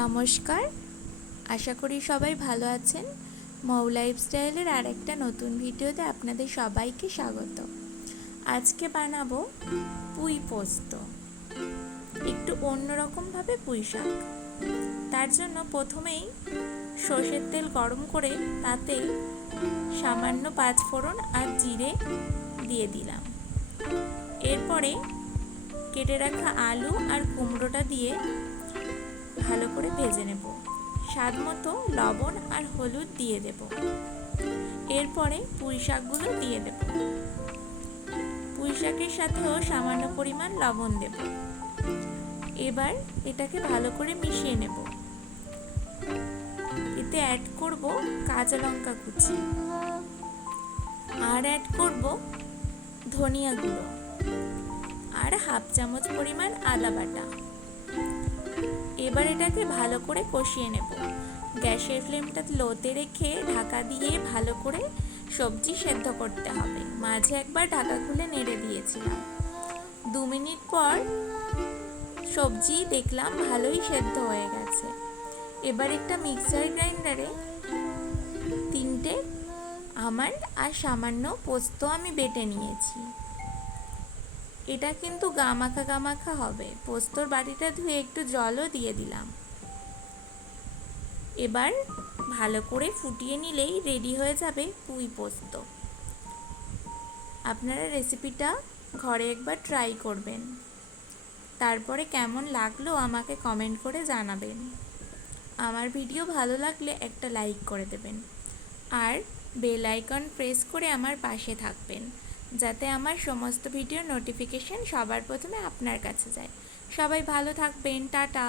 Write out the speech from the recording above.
নমস্কার। আশা করি সবাই ভালো আছেন। মৌ লাইফস্টাইলের আর একটা নতুন ভিডিওতে আপনাদের সবাইকে স্বাগত। আজকে বানাবো পুঁই পোস্ত। একটু অন্যরকমভাবে পুঁই শাক। তার জন্য প্রথমেই সর্ষের তেল গরম করে তাতে সামান্য পাঁচ ফোড়ন আর জিরে দিয়ে দিলাম। এরপরে কেটে রাখা আলু আর কুমড়োটা দিয়ে ভালো করে ভেজে নেব। স্বাদ মতো লবণ আর হলুদ দিয়ে দেব। এরপরে পুঁই শাকগুলো দিয়ে দেব। পুঁই শাকের সাথেও সামান্য পরিমাণ লবণ দেব। এবার এটাকে ভালো করে মিশিয়ে নেব। এতে অ্যাড করব কাঁচা লঙ্কা কুচি। আর অ্যাড করব ধনিয়া গুঁড়ো। আর হাফ চামচ পরিমাণ আদা বাটা। এবার এটাকে ভালো করে কষিয়ে নেব। গ্যাসের ফ্লেমটা লোতে রেখে ঢাকা দিয়ে ভালো করে সবজি সেদ্ধ করতে হবে। মাঝে একবার ঢাকা খুলে নেড়ে দিয়েছিলাম। দু মিনিট পর সবজি দেখলাম ভালোই সেদ্ধ হয়ে গেছে। এবার একটা মিক্সার গ্রাইন্ডারে তিনটে আমার আর সামান্য পোস্ত আমি বেটে নিয়েছি। এটা কিন্তু গামাখা গামাখা হবে। পোস্তর বাটিটা ধুয়ে একটু জলও দিয়ে দিলাম। এবার ভালো করে ফুটিয়ে নিলেই রেডি হয়ে যাবে পুঁই পোস্ত। আপনারা রেসিপিটা ঘরে একবার ট্রাই করবেন। তারপরে কেমন লাগল আমাকে কমেন্ট করে জানাবেন। আমার ভিডিও ভালো লাগলে একটা লাইক করে দেবেন। আর বেল আইকন প্রেস করে আমার পাশে থাকবেন। যাতে আমার সমস্ত ভিডিও নোটিফিকেশন সবার প্রথমে আপনার কাছে যায়। সবাই ভালো থাকবেন টাটা।